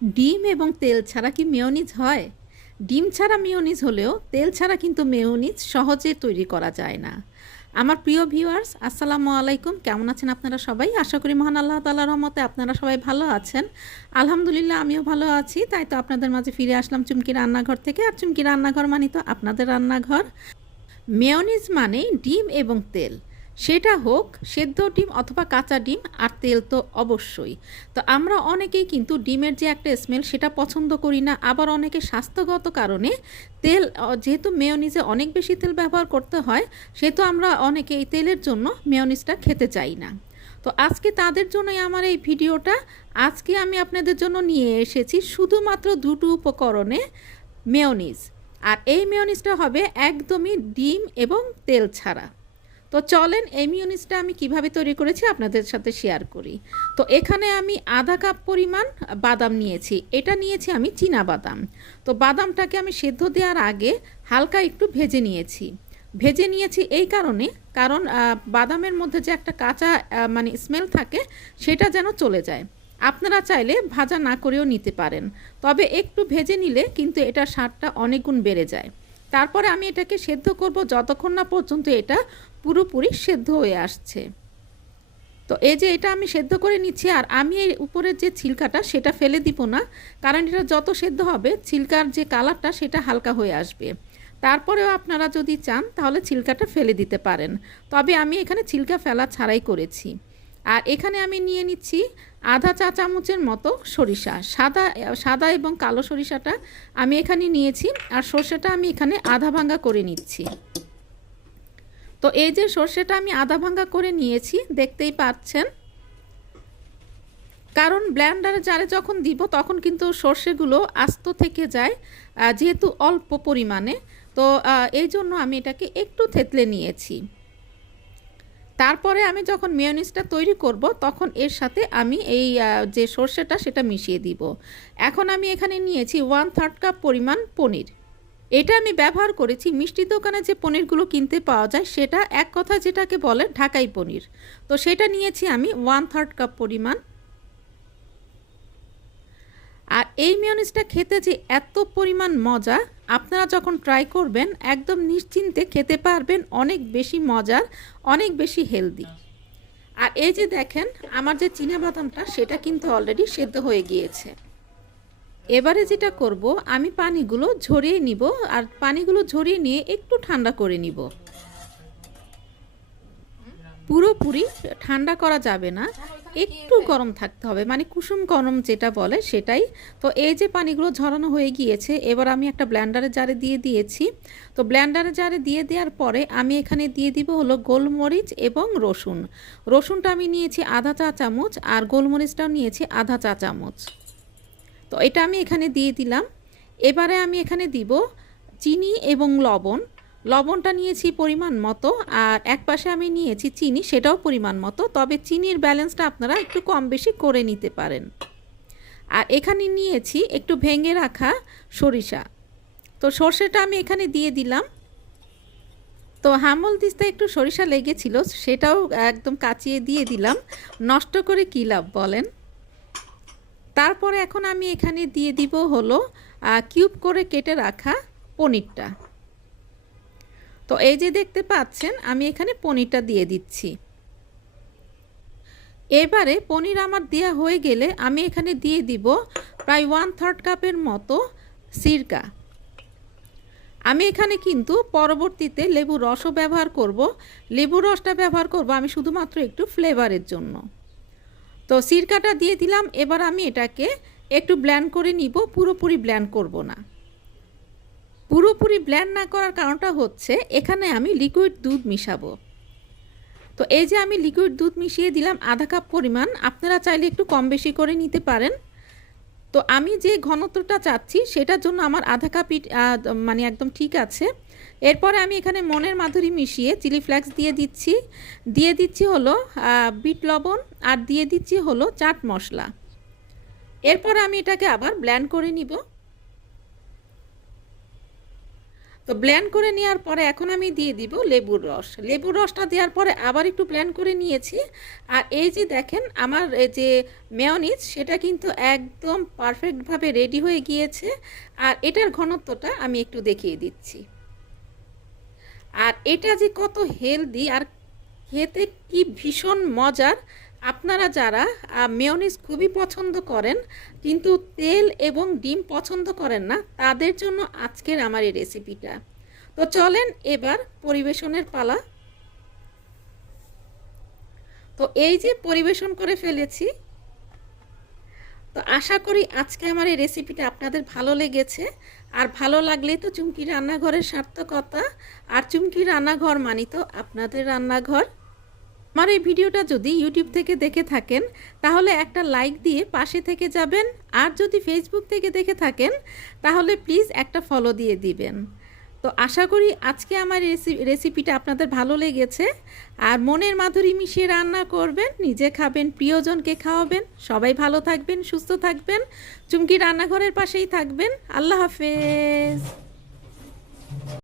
ডিম এবং তেল ছাড়া কি মেয়োনিজ হয়? ডিম ছাড়া মেয়োনিজ হলেও তেল ছাড়া কিন্তু মেয়োনিজ সহজে তৈরি করা যায় না। আমার প্রিয় ভিউয়ার্স, আসসালামু আলাইকুম। কেমন আছেন আপনারা সবাই? আশা করি মহান আল্লাহ তাআলার রহমতে আপনারা সবাই ভালো আছেন। আলহামদুলিল্লাহ আমিও ভালো আছি। তাই তো আপনাদের মাঝে ফিরে আসলাম চুমকি রান্নাঘর থেকে। আর চুমকি রান্নাঘর মানে তো আপনাদের রান্নাঘর। মেয়োনিজ মানে ডিম এবং তেল, সেটা হোক সেদ্ধ ডিম অথবা কাঁচা ডিম, আর তেল তো অবশ্যই। তো আমরা অনেকেই কিন্তু ডিমের যে একটা স্মেল সেটা পছন্দ করি না, আবার অনেকে স্বাস্থ্যগত কারণে তেল যেহেতু মেয়োনিজে অনেক বেশি তেল ব্যবহার করতে হয়, সেহেতু আমরা অনেকে এই তেলের জন্য মেয়োনিজটা খেতে চাই না। তো আজকে তাদের জন্যই আমার এই ভিডিওটা। আজকে আমি আপনাদের জন্য নিয়ে এসেছি শুধুমাত্র দুটো উপকরণে মেয়োনিজ। আর এই মেয়োনিজটা হবে একদমই ডিম এবং তেল ছাড়া। তো চলেন এই মেয়োনিজটা আমি কিভাবে তৈরি করেছি আপনাদের সাথে শেয়ার করি। তো এখানে আমি আধা কাপ পরিমাণ বাদাম নিয়েছি। এটা নিয়েছি আমি চীনা বাদাম। তো বাদামটাকে আমি সেদ্ধ দেওয়ার আগে হালকা একটু ভেজে নিয়েছি এই কারণ বাদামের মধ্যে যে একটা কাঁচা মানে স্মেল থাকে, সেটা যেন চলে যায়। আপনারা চাইলে ভাজা না করেও নিতে পারেন, তবে একটু ভেজে নিলে কিন্তু এটার স্বাদটা অনেক গুণ বেড়ে যায়। তারপরে আমি এটাকে সেদ্ধ করব যতক্ষণ না পর্যন্ত এটা পুরোপুরি সেদ্ধ হয়ে আসছে। তো এই যে এটা আমি সেদ্ধ করে নিচ্ছি, আর আমি এর উপরের যে ছিলকাটা সেটা ফেলে দিব না, কারণ এটা যত সেদ্ধ হবে ছিলকার যে কালারটা সেটা হালকা হয়ে আসবে। তারপরেও আপনারা যদি চান তাহলে ছিলকাটা ফেলে দিতে পারেন, তবে আমি এখানে ছিলকা ফেলা ছাড়াই করেছি। আর এখানে আমি নিয়ে নিচ্ছি আধা চা চামচের মতো সরিষা, সাদা এবং কালো সরিষাটা আমি এখানে নিয়েছি। আর সর্ষেটা আমি এখানে আধা ভাঙ্গা করে নিচ্ছি। তো এই যে সর্ষেটা আমি আধা ভাঙ্গা করে নিয়েছি, দেখতেই পাচ্ছেন। কারণ ব্লেন্ডারে জারে যখন দিব তখন কিন্তু সর্ষেগুলো আস্ত থেকে যায়, যেহেতু অল্প পরিমাণে। তো এই জন্য আমি এটাকে একটু থেতলে নিয়েছি। তারপরে আমি যখন মেয়োনিজটা তৈরি করব তখন এর সাথে আমি এই যে সর্ষেটা সেটা মিশিয়ে দিব। এখন আমি এখানে নিয়েছি 1/3 কাপ পরিমাণ পনির। এটা আমি ব্যবহার করেছি মিষ্টি দোকানে যে পনিরগুলো কিনতে পাওয়া যায়, সেটা এক কথা যেটাকে বলে ঢাকাই পনির। তো সেটা নিয়েছি আমি 1/3 কাপ পরিমাণ। আর এই মেয়োনিজটা খেতে যে এত পরিমাণ মজা, আপনারা যখন ট্রাই করবেন একদম নিশ্চিন্তে খেতে পারবেন, অনেক বেশি মজার, অনেক বেশি হেলদি। আর এই যে দেখেন আমার যে চীনা বাদামটা সেটা কিন্তু অলরেডি সেদ্ধ হয়ে গিয়েছে। এবারে যেটা করব, আমি পানিগুলো ঝরিয়ে নিব, আর পানিগুলো ঝরিয়ে নিয়ে একটু ঠান্ডা করে নিব। পুরোপুরি ঠান্ডা করা যাবে না, একটু গরম থাকতে হবে, মানে কুসুম গরম যেটা বলে সেটাই। তো এই যে পানিগুলো ঝরানো হয়ে গিয়েছে, এবার আমি একটা ব্লেন্ডারের জারে দিয়ে দিয়েছি। তো ব্লেন্ডারের জারে দিয়ে দেওয়ার পরে আমি এখানে দিয়ে দিব হলো গোলমরিচ এবং রসুনটা আমি নিয়েছি আধা চা চামচ, আর গোলমরিচটাও নিয়েছি আধা চা চামচ। তো এটা আমি এখানে দিয়ে দিলাম। এবারে আমি এখানে দিব চিনি এবং লবণটা নিয়েছি পরিমাণ মতো, আর এক পাশে আমি নিয়েছি চিনি, সেটাও পরিমাণ মতো, তবে চিনির ব্যালেন্সটা আপনারা একটু কম বেশি করে নিতে পারেন। আর এখানে নিয়েছি একটু ভেঙে রাখা সরিষা। তো সর্ষেটা আমি এখানে দিয়ে দিলাম। তো হামল দিস্তায় একটু সরিষা লেগেছিল, সেটাও একদম কাচিয়ে দিয়ে দিলাম। নষ্ট করে কী লাভ বলেন। তারপরে এখন আমি এখানে দিয়ে দিব হলো কিউব করে কেটে রাখা পনিরটা। তো এই যে দেখতে পাচ্ছেন আমি এখানে পনিরটা দিয়ে দিচ্ছি। এবারে পনির আমার দেওয়া হয়ে গেলে আমি এখানে দিয়ে দিব প্রায় 1/3 কাপের মতো সিরকা। আমি এখানে কিন্তু পরবর্তীতে লেবুর রসও ব্যবহার করব। লেবুর রসটা ব্যবহার করব আমি শুধুমাত্র একটু ফ্লেভারের জন্য। তো সিরকাটা দিয়ে দিলাম। এবার আমি এটাকে একটু ব্লেন্ড করে নিব, পুরোপুরি ব্লেন্ড করব না। পুরোপুরি ব্লেন্ড না করার কারণটা হচ্ছে এখানে আমি লিকুইড দুধ মিশাবো। তো এই যে আমি লিকুইড দুধ মিশিয়ে দিলাম আধা কাপ পরিমাণ, আপনারা চাইলে একটু কম বেশি করে নিতে পারেন। তো আমি যে ঘনত্বটা চাচ্ছি সেটার জন্য আমার আধা কাপ মানে একদম ঠিক আছে। এরপরে আমি এখানে মনের মাধুরী মিশিয়ে চিলি ফ্লেক্স দিয়ে দিচ্ছি হলো বিট লবণ, আর দিয়ে দিচ্ছি হলো চাট মশলা। এরপর আমি এটাকে আবার ব্লেন্ড করে নিব। তো ব্লেন্ড করে নেওয়ার পরে এখন আমি দিয়ে দিব লেবুর রস। লেবুর রসটা দেওয়ার পরে আবার একটু ব্লেন্ড করে নিয়েছি। আর এই যে দেখেন আমার এই যে মেয়োনিজ সেটা কিন্তু একদম পারফেক্টভাবে রেডি হয়ে গিয়েছে। আর এটার ঘনত্বটা আমি একটু দেখিয়ে দিচ্ছি। আর এটা যে কত হেলদি আর খেতে কি ভীষণ মজার। আপনারা যারা মেয়োনিজ খুবই পছন্দ করেন কিন্তু তেল এবং ডিম পছন্দ করেন না, তাদের জন্য আজকের আমার এই রেসিপিটা। তো চলেন এবার পরিবেশনের পালা। তো এই যে পরিবেশন করে ফেলেছি। তো আশা করি আজকে আমার এই রেসিপিটা আপনাদের ভালো লেগেছে। আর ভালো লাগলেই তো চুমকি রান্নাঘরের সার্থকতা। আর চুমকি রান্নাঘর মানি তো আপনাদের রান্নাঘর। আমার এই ভিডিওটা যদি ইউটিউব থেকে দেখে থাকেন তাহলে একটা লাইক দিয়ে পাশে থেকে যাবেন। আর যদি ফেসবুক থেকে দেখে থাকেন তাহলে প্লিজ একটা ফলো দিয়ে দিবেন। তো আশা করি আজকে আমার রেসিপিটা আপনাদের ভালো লেগেছে। আর মনের মাধুরী মিশিয়ে রান্না করবেন, নিজে খাবেন, প্রিয়জনকে খাওয়াবেন। সবাই ভালো থাকবেন, সুস্থ থাকবেন, চুমকি রান্নাঘরের পাশেই থাকবেন। আল্লাহ হাফেজ।